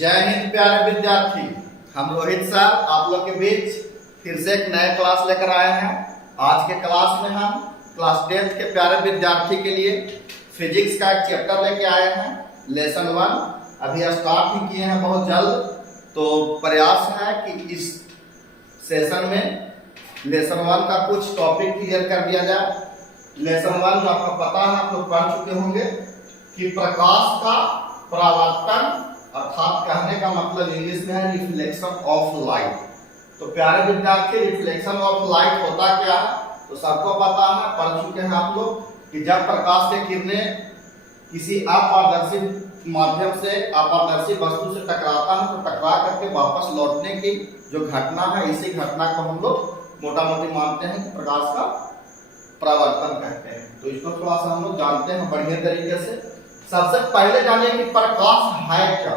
जय हिंद प्यारे विद्यार्थी। हम रोहित सर आप लोग के बीच फिर से एक नया क्लास लेकर आए हैं। आज के क्लास में हम क्लास 10th के प्यारे विद्यार्थी के लिए फिजिक्स का एक चैप्टर लेके आए हैं, लेसन 1। अभी स्टार्ट ही किए हैं बहुत जल्द, तो प्रयास है कि इस सेशन में लेसन 1 का कुछ टॉपिक क्लियर कर दिया जाए। लेसन 1 आपको पता है, आप लोग पढ़ चुके होंगे कि प्रकाश का परावर्तन अर्थात कहने का मतलब इंग्लिश में है रिफ्लेक्शन ऑफ लाइट। तो प्यारे विद्यार्थी, रिफ्लेक्शन ऑफ लाइट होता क्या है तो सबको पता है, पढ़ चुके हैं आप लोग कि जब प्रकाश के किरणें किसी अपारदर्शी माध्यम से अपारदर्शी वस्तु से टकराता है तो टकरा करके वापस लौटने की जो घटना है, इसी घटना को हम लोग मोटा मोटी मानते हैं कि प्रकाश का परावर्तन कहते हैं। तो इसको थोड़ा सा हम लोग जानते हैं बढ़िया तरीके से। सबसे पहले जाने कि प्रकाश है क्या।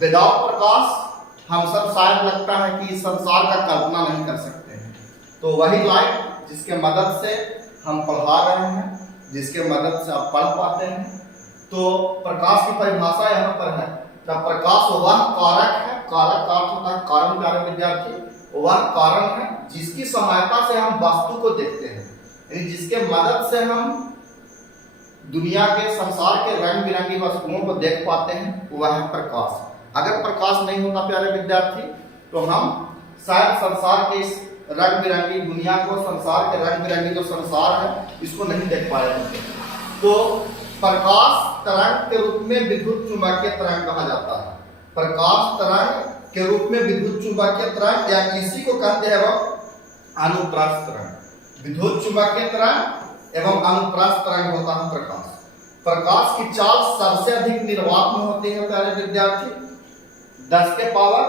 विदाउट प्रकाश हम सब शायद लगता है कि इस संसार का कल्पना नहीं कर सकते हैं। तो वही लाइट जिसके मदद से हम पढ़ा रहे हैं, जिसके मदद से आप पढ़ पाते हैं। तो प्रकाश की परिभाषा यहाँ पर है, जब प्रकाश वह कारक है, कारक का अर्थ होता है कारण प्यारे विद्यार्थी, वह कारण है जिसकी सहायता से हम वस्तु को देखते हैं, यानी जिसके मदद से हम दुनिया के संसार के रंग बिरंगी वस्तुओं को देख पाते हैं, वह है प्रकाश। अगर प्रकाश नहीं होता प्यारे विद्यार्थी तो हम शायद संसार के इस रंग बिरंगी दुनिया को, संसार के रंग बिरंगी जो संसार है, इसको नहीं देख पाए होते। तो प्रकाश तरंग के रूप में विद्युत चुंबकीय तरंग कहा जाता है। प्रकाश तरंग के रूप में विद्युत चुंबकीय तरंग या इसी को कहते हैं वह अनुप्रस्थ तरंग। विद्युत चुंबकीय तरंग एवं अनुप्रस्थ तरंग होता है प्रकाश। प्रकाश की चाल सबसे अधिक निर्वात में होती है प्यारे विद्यार्थी, 10 के पावर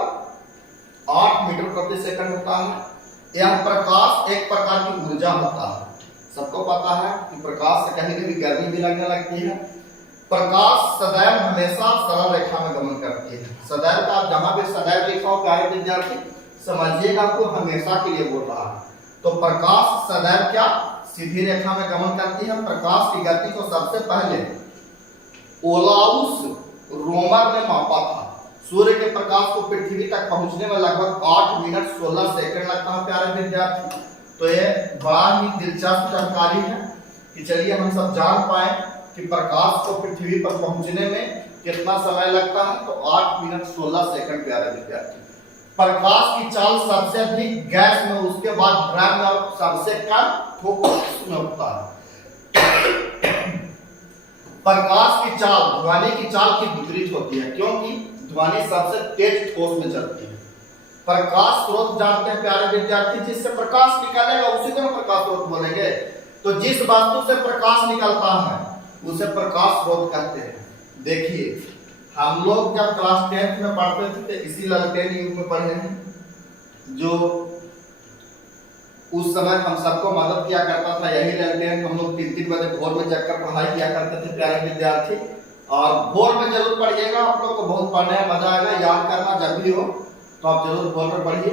8 मीटर प्रति सेकंड होता है। यह प्रकाश एक प्रकार की ऊर्जा होता है। सबको पता है कि प्रकाश से कहीं भी गर्मी भी लगने लगती है। प्रकाश सदैव हमेशा सरल रेखा में गमन करती है। सदैव का जहां भी सदैव लिखा हो प्यारे विद्यार्थी, समझिएगा आपको हमेशा के लिए बोल रहा है। तो प्रकाश सदैव क्या सीधी रेखा में गमन करती है। प्रकाश की गति को सबसे पहले ओलाउस रोमर ने मापा था। सूर्य के प्रकाश को पृथ्वी तक पहुंचने में लगभग 8 मिनट 16 सेकंड लगता है प्यारे विद्यार्थी। तो ये बड़ा ही दिलचस्प जानकारी है कि चलिए हम सब जान पाए कि प्रकाश को पृथ्वी पर पहुंचने में कितना समय लगता है। तो 8 मिनट 16 सेकंड प्यारे विद्यार्थी। प्रकाश की चाल सबसे अधिक गैस में, उसके बाद द्रव्य और सबसे कम ठोस में होता है। प्रकाश की चाल ध्वनि की चाल की विपरीत होती है, क्योंकि ध्वनि सबसे तेज ठोस में चलती है। प्रकाश स्रोत जानते हैं प्यारे विद्यार्थी, जिससे प्रकाश निकलेगा उसी को प्रकाश स्रोत बोलेंगे। तो जिस वस्तु से प्रकाश निकलता है उसे प्रकाश स्रोत कहते हैं। देखिए, हम लोग जब क्लास 10th में पढ़ते थे तो इसी ललटेन युग में पढ़े हैं, जो उस समय हम सबको मदद किया करता था। यही ललटेन हम लोग 3-3 बजे भोर में जाकर पढ़ाई किया करते थे प्यारे विद्यार्थी। और भोर में जरूर पढ़िएगा, आप लोग को बहुत पढ़ने में मजा आएगा। याद करना जब भी हो तो आप जरूर भोर में पढ़िए।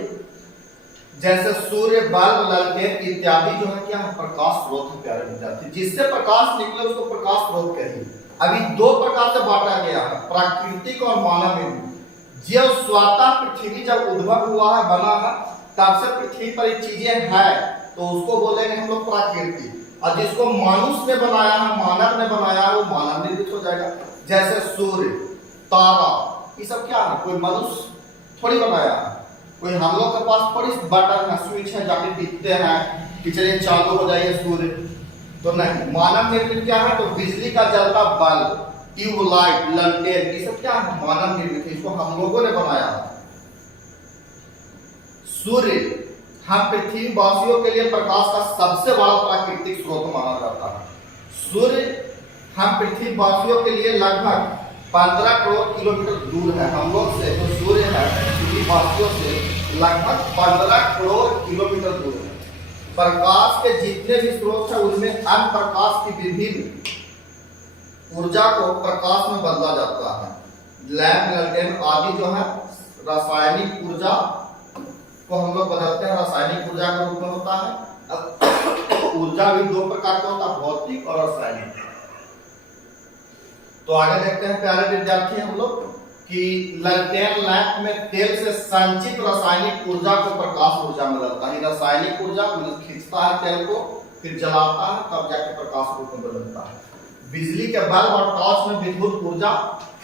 जैसे सूर्य, बल्ब, ललटेन इत्यादि जो है क्या प्रकाश स्रोत है प्यारे विद्यार्थी। जिससे प्रकाश निकले उसको प्रकाश स्रोत कहिए। अभी 2 प्रकार से बांटा गया है, प्राकृतिक और मानव निर्मित। जो स्वतः पृथ्वी जब उद्भव हुआ है, बना है, तब से पृथ्वी पर ये चीजें हैं, तो उसको बोलेंगे हम लोग प्राकृतिक। और जिसको मनुष्य ने बनाया है, मानव ने बनाया है, वो मानव निर्मित हो जाएगा। जैसे सूर्य, तारा, ये सब क्या है, कोई मनुष्य थोड़ी बनाया है। कोई हम लोग के पास थोड़ी बटन है, स्विच है, जाके टिपते हैं कि चलिए चालू हो जाइए सूर्य, तो नहीं। मानव निर्मित क्या है, तो बिजली का जलता बल्ब, ट्यूबलाइट, लंटेन, ये सब क्या है मानव निर्मित है, इसको हम लोगों ने बनाया है। सूर्य हम पृथ्वी वासियों के लिए प्रकाश का सबसे बड़ा प्राकृतिक स्रोत माना जाता है। सूर्य हम पृथ्वी वासियों के लिए लगभग 15 करोड़ किलोमीटर दूर है। हम लोग से जो सूर्य है पृथ्वी वासियों से लगभग 15 करोड़ किलोमीटर दूर है। प्रकाश के जितने भी स्रोत है उनमें अन्य प्रकाश की विभिन्न ऊर्जा को प्रकाश में बदला जाता है। लैंप, लैंटेन आदि जो है रासायनिक ऊर्जा को हम लोग बदलते हैं, रासायनिक ऊर्जा के रूप में होता है। ऊर्जा भी 2 प्रकार का होता है, भौतिक और रासायनिक। तो आगे देखते हैं प्यारे विद्यार्थी हम लोग कि लैंटेन लैंप में तेल से संचित रासायनिक ऊर्जा को प्रकाश ऊर्जा में बदलता है। रासायनिक ऊर्जा मतलब खींचता है तेल को, फिर जलाता है, तब जाके प्रकाश रूप में बदलता है। बिजली के बल्ब और टॉर्च में विद्युत ऊर्जा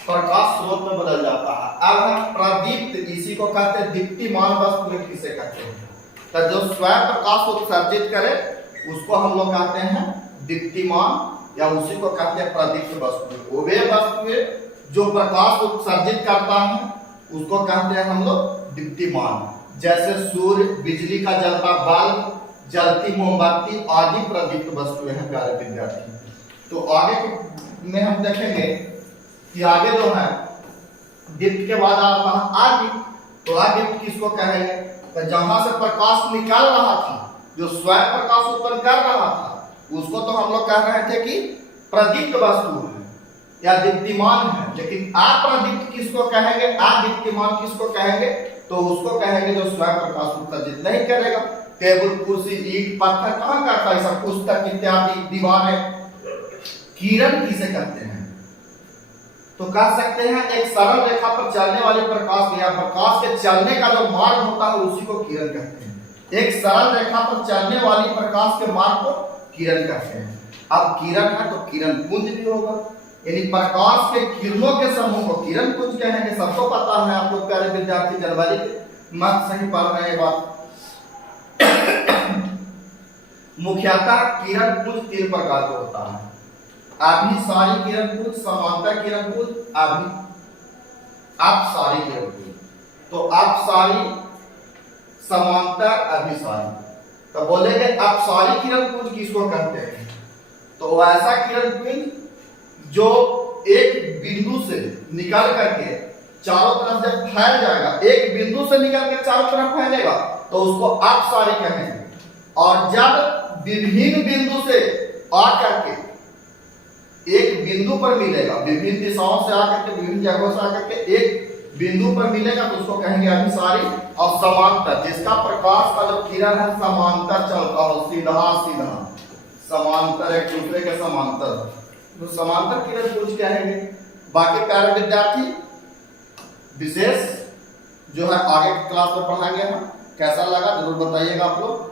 प्रकाश स्रोत में बदल जाता है। अब हम प्रदीप्त, इसी को कहते हैं दीप्तिमान वस्तु में किसे कहते हैं, तो जो स्वयं प्रकाश उत्सर्जित करे उसको हम लोग कहते हैं दीप्तिमान, या उसी को कहते हैं प्रदीप्त वस्तु। वे वस्तु जो प्रकाश उत्सर्जित करता है उसको कहते हैं हम लोग दीप्तिमान। जैसे सूर्य, बिजली का जलता बल्ब, जलती मोमबत्ती आदि प्रदीप्त वस्तुएं हैं प्यारे विद्यार्थी। तो आगे में हम देखेंगे कि आगे जो है दीप्त के बाद आता है अदीप्त। तो अदीप्त किसको कहेंगे, तो जहां से प्रकाश निकल रहा था, जो स्वयं प्रकाश उत्पन्न कर रहा था, उसको तो हम लोग कह रहे थे कि प्रदीप्त वस्तु है या दीप्तिमान है। लेकिन अप्रदीप्त किसको कहेंगे, अदीप्तिमान किसको कहेंगे, तो उसको कहेंगे जो स्वयं प्रकाश उत्सर्जित नहीं करेगा। टेबल, कुर्सी, ईंट, पत्थर कहां करता है सब, पुस्तक इत्यादि, दीवारें, किरण किसे कहते हैं, तो कह सकते हैं एक सरल रेखा पर चलने वाले प्रकाश या प्रकाश के चलने का जो मार्ग होता है उसी को किरण कहते हैं। एक सरल रेखा पर चलने वाली प्रकाश के मार्ग को किरण कहते हैं। अब किरण है तो किरण पुंज भी होगा, यानी प्रकाश के किरणों के समूह को किरण पुंज कहेंगे। सबको पता है, आप लोग प्यारे विद्यार्थी जनवरी मत सही पढ़ रहे हैं बात। मुख्यतः किरण पुंज 3 प्रकार का होता है, अभिसारी किरण पुंज, समांतर किरण पुंज, अपसारी किरण पुंज। तो अपसारी, समांतर, अभिसारी। तो बोलेंगे अपसारी किरण पुंज किसको कहते हैं, तो ऐसा किरण पुंज जो एक बिंदु से निकल करके चारों तरफ जब फैल जाएगा, एक बिंदु से निकल के चारों तरफ फैलेगा तो उसको अपसारी कहेंगे। और जब विभिन्न बिंदु से आकर के एक बिंदु पर मिलेगा, विभिन्न दिशाओं से आकर के, विभिन्न जगहों से आकर के एक बिंदु पर मिलेगा तो उसको कहेंगे अभिसारी। और समांतर, जिसका प्रकाश का जो किरण है समांतर चलता हो, सीधा सीधा समांतर, एक दूसरे के समांतर, तो समांतर किरण पुंज कहेंगे। बाकी प्यारे विद्यार्थी विशेष जो है आगे क्लास में पढ़ाएंगे हम, कैसा लगा जरूर बताइएगा आप लोग।